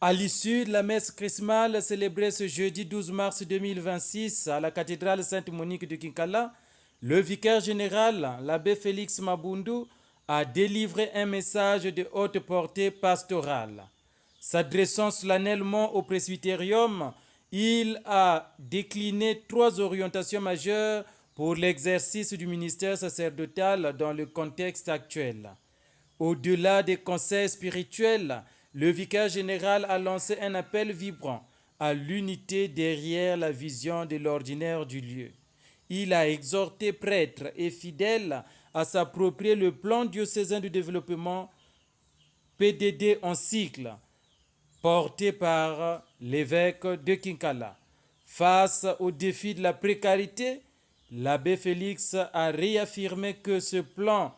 À l'issue de la messe chrismale célébrée ce jeudi 12 mars 2026 à la cathédrale Sainte-Monique de Kinkala, le vicaire général, l'abbé Félix Mabundu, a délivré un message de haute portée pastorale. S'adressant solennellement au presbytérium, il a décliné 3 orientations majeures pour l'exercice du ministère sacerdotal dans le contexte actuel. Au-delà des conseils spirituels, le vicaire général a lancé un appel vibrant à l'unité derrière la vision de l'ordinaire du lieu. Il a exhorté prêtres et fidèles à s'approprier le plan diocésain de développement PDD en cycle, porté par l'évêque de Kinkala. Face au défi de la précarité, l'abbé Félix a réaffirmé que ce plan,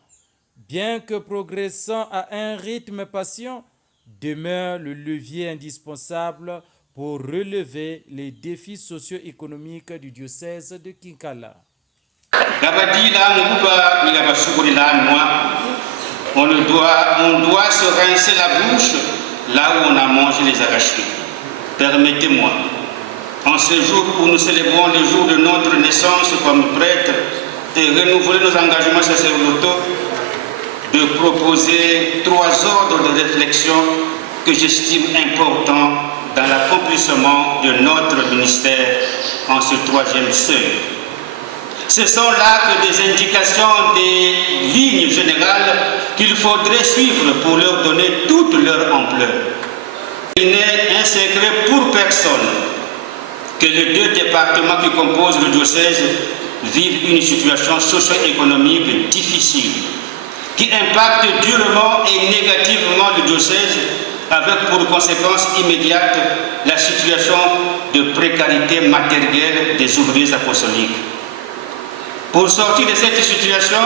bien que progressant à un rythme patient, demeure le levier indispensable pour relever les défis socio-économiques du diocèse de Kinkala. On doit se rincer la bouche là où on a mangé les arachides. Permettez-moi, en ce jour où nous célébrons le jour de notre naissance comme prêtres et renouveler nos engagements sacerdotaux, de proposer 3 ordres de réflexion que j'estime importants dans l'accomplissement de notre ministère en ce 3e seuil. Ce sont là que des indications, des lignes générales qu'il faudrait suivre pour leur donner toute leur ampleur. Il n'est un secret pour personne que les 2 départements qui composent le diocèse vivent une situation socio-économique difficile qui impacte durement et négativement le diocèse avec pour conséquence immédiate la situation de précarité matérielle des ouvriers apostoliques. Pour sortir de cette situation,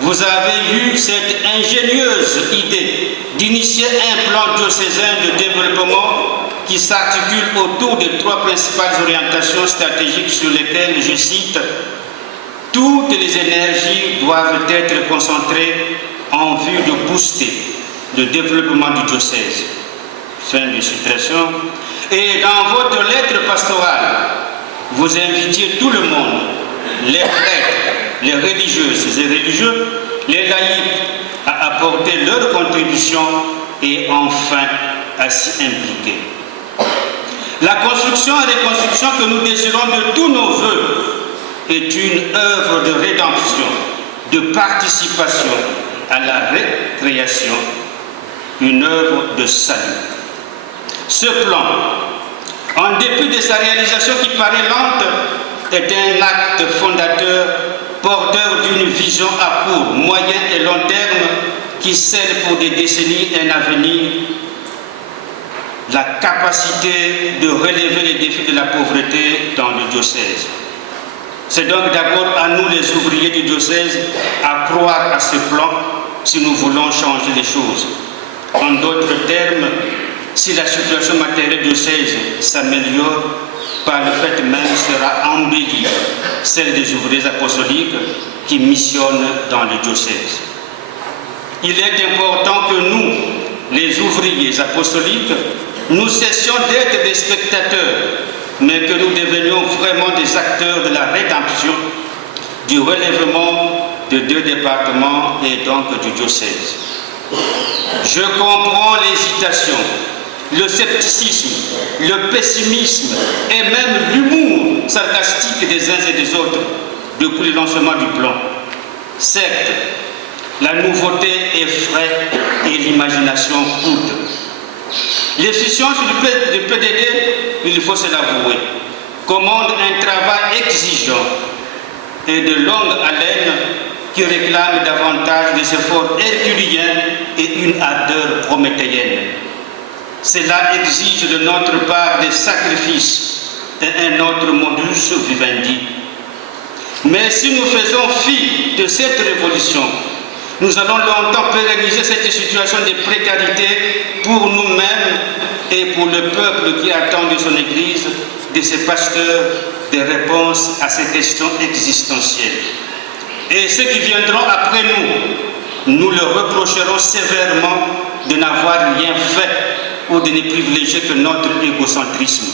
vous avez eu cette ingénieuse idée d'initier un plan diocésain de développement qui s'articule autour de 3 principales orientations stratégiques sur lesquelles, je cite, « Toutes les énergies doivent être concentrées en vue de booster le développement du diocèse. » Fin de citation. Et dans votre lettre pastorale, vous invitiez tout le monde, les prêtres, les religieuses et religieux, les laïcs, à apporter leur contribution et enfin à s'y impliquer. La construction et reconstruction que nous désirons de tous nos voeux est une œuvre de rédemption, de participation à la récréation, une œuvre de salut. Ce plan, en dépit de sa réalisation qui paraît lente, est un acte fondateur, porteur d'une vision à court, moyen et long terme qui scelle pour des décennies un avenir, la capacité de relever les défis de la pauvreté dans le diocèse. C'est donc d'abord à nous les ouvriers du diocèse à croire à ce plan si nous voulons changer les choses. En d'autres termes, si la situation matérielle du diocèse s'améliore, par le fait même sera embellie celle des ouvriers apostoliques qui missionnent dans le diocèse. Il est important que nous, les ouvriers apostoliques, nous cessions d'être des spectateurs, mais que nous devenions vraiment des acteurs de la rédemption, du relèvement de 2 départements et donc du diocèse. Je comprends l'hésitation, le scepticisme, le pessimisme et même l'humour sarcastique des uns et des autres depuis le lancement du plan. Certes, la nouveauté effraie et l'imagination coûte. L'efficience du PDD, il faut se l'avouer, commande un travail exigeant et de longue haleine qui réclame davantage des efforts herculéens et une ardeur prométhéenne. Cela exige de notre part des sacrifices et un autre modus vivendi. Mais si nous faisons fi de cette révolution, nous allons longtemps pérenniser cette situation de précarité pour nous-mêmes et pour le peuple qui attend de son Église, de ses pasteurs, des réponses à ces questions existentielles. Et ceux qui viendront après nous, nous leur reprocherons sévèrement de n'avoir rien fait ou de ne privilégier que notre égocentrisme.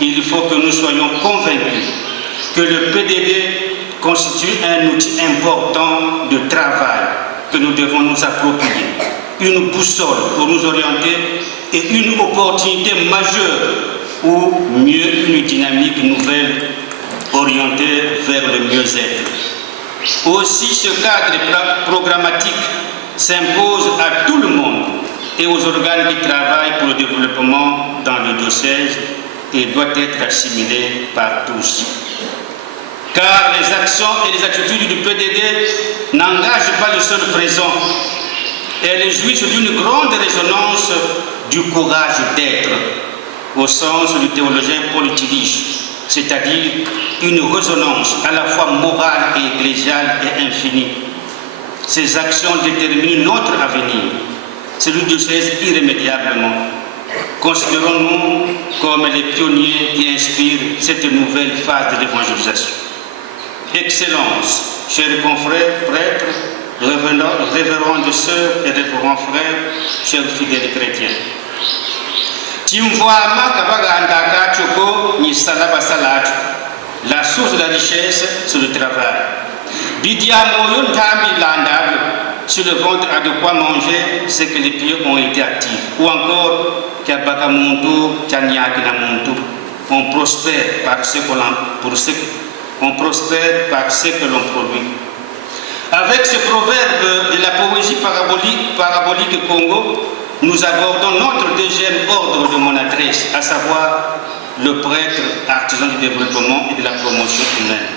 Il faut que nous soyons convaincus que le PDD constitue un outil important de travail que nous devons nous approprier, une boussole pour nous orienter et une opportunité majeure ou mieux une dynamique nouvelle orientée vers le mieux-être. Aussi, ce cadre programmatique s'impose à tout le monde et aux organes qui travaillent pour le développement dans le diocèse et doit être assimilé par tous. Car les actions et les attitudes du PDD n'engagent pas le seul présent. Elles jouissent d'une grande résonance du courage d'être, au sens du théologien Paul Tillich, c'est-à-dire une résonance à la fois morale et ecclésiale et infinie. Ces actions déterminent notre avenir, celui du diocèse irrémédiablement. Considérons-nous comme les pionniers qui inspirent cette nouvelle phase de l'évangélisation. Excellence, chers confrères, prêtres, révérendes sœurs et révérends frères, chers fidèles chrétiens. La source de la richesse, c'est le travail. Sur le ventre a de quoi manger, c'est que les pieds ont été actifs. Ou encore, on prospère par ce que l'on produit. Avec ce proverbe de la poésie parabolique Congo, nous abordons notre deuxième ordre de monatrice, à savoir le prêtre artisan du développement et de la promotion humaine.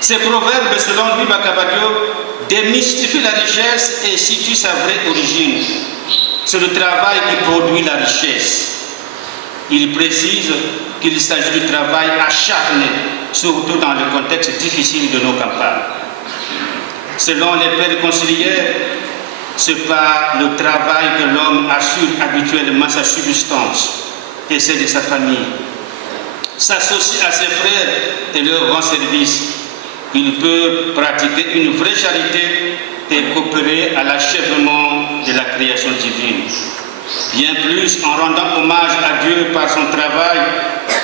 Ces proverbes, selon lui, Bakabadio, démystifient la richesse et situent sa vraie origine. C'est le travail qui produit la richesse. Il précise qu'il s'agit du travail acharné, surtout dans le contexte difficile de nos campagnes. Selon les pères conciliaires, c'est par le travail que l'homme assure habituellement sa subsistance et celle de sa famille, s'associe à ses frères et leur rend service. Il peut pratiquer une vraie charité et coopérer à l'achèvement de la création divine. Bien plus, en rendant hommage à Dieu par son travail,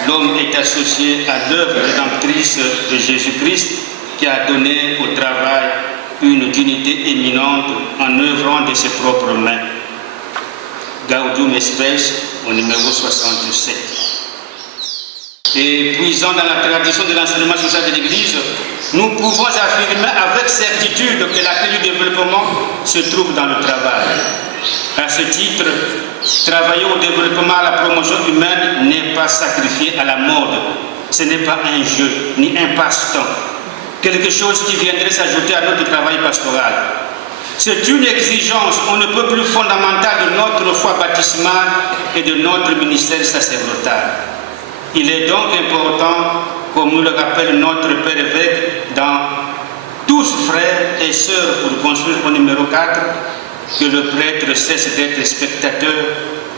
l'homme est associé à l'œuvre rédemptrice de Jésus-Christ qui a donné au travail une dignité éminente en œuvrant de ses propres mains. Gaudium Spes au numéro 67. Et puisant dans la tradition de l'enseignement social de l'Église, nous pouvons affirmer avec certitude que la clé du développement se trouve dans le travail. À ce titre, travailler au développement, à la promotion humaine n'est pas sacrifié à la mode. Ce n'est pas un jeu, ni un passe-temps. Quelque chose qui viendrait s'ajouter à notre travail pastoral. C'est une exigence on ne peut plus fondamentale de notre foi baptismale et de notre ministère sacerdotal. Il est donc important, comme nous le rappelle notre Père évêque, dans tous frères et sœurs pour construire au numéro 4, que le prêtre cesse d'être spectateur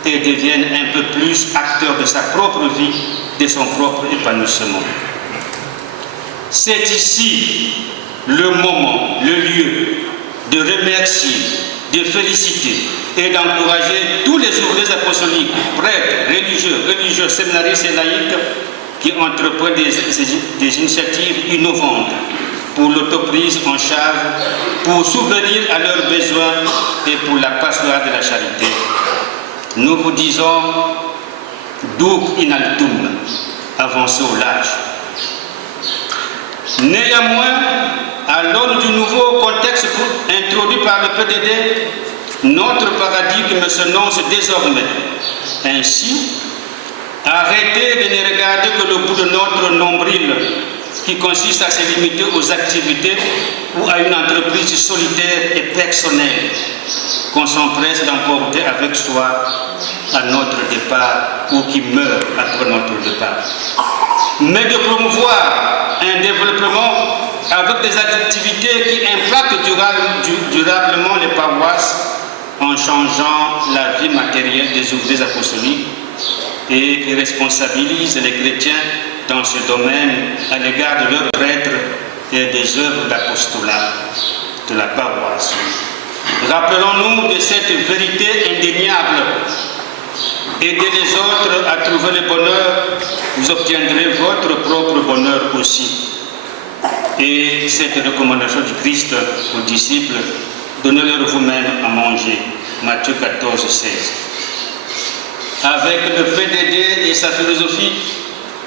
et devienne un peu plus acteur de sa propre vie, de son propre épanouissement. C'est ici le moment, le lieu de remercier, de féliciter et d'encourager tous les ouvriers apostoliques, prêtres, religieux, séminaristes et laïcs qui entreprennent des initiatives innovantes pour l'autoprise en charge, pour subvenir à leurs besoins et pour la pastorale de la charité. Nous vous disons, Duc in altum, avancez au large. Néanmoins, à l'aune du nouveau contexte introduit par le PDD, notre paradigme s'annonce désormais. Ainsi, arrêtez de ne regarder que le bout de notre nombril, qui consiste à se limiter aux activités ou à une entreprise solitaire et personnelle qu'on s'empresse d'emporter avec soi à notre départ ou qui meurt après notre départ. Mais de promouvoir un développement avec des activités qui impactent durablement les paroisses en changeant la vie matérielle des ouvriers apostoliques et qui responsabilisent les chrétiens dans ce domaine à l'égard de leurs prêtres et des œuvres d'apostolat de la paroisse. Rappelons-nous de cette vérité indéniable. Aidez les autres à trouver le bonheur, vous obtiendrez votre propre bonheur aussi. Et cette recommandation du Christ aux disciples, donnez-leur vous-même à manger. Matthieu 14, 16. Avec le PDD et sa philosophie,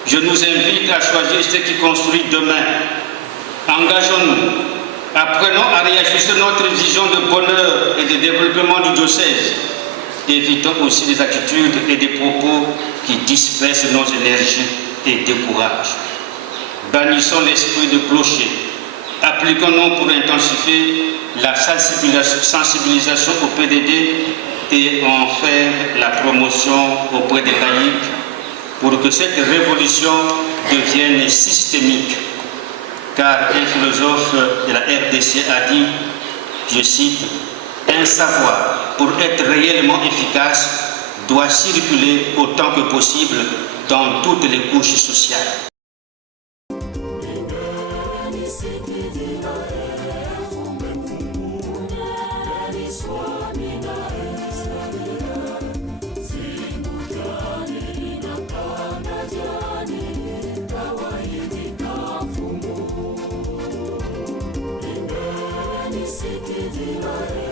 je nous invite à choisir ce qui construit demain. Engageons-nous, apprenons à réajuster notre vision de bonheur et de développement du diocèse. Évitons aussi des attitudes et des propos qui dispersent nos énergies et découragent. Bannissons l'esprit de clocher. Appliquons-nous pour intensifier la sensibilisation au PDD et en faire la promotion auprès des laïcs pour que cette révolution devienne systémique. Car un philosophe de la RDC a dit, je cite, « Un savoir, pour être réellement efficace, doit circuler autant que possible dans toutes les couches sociales. » City,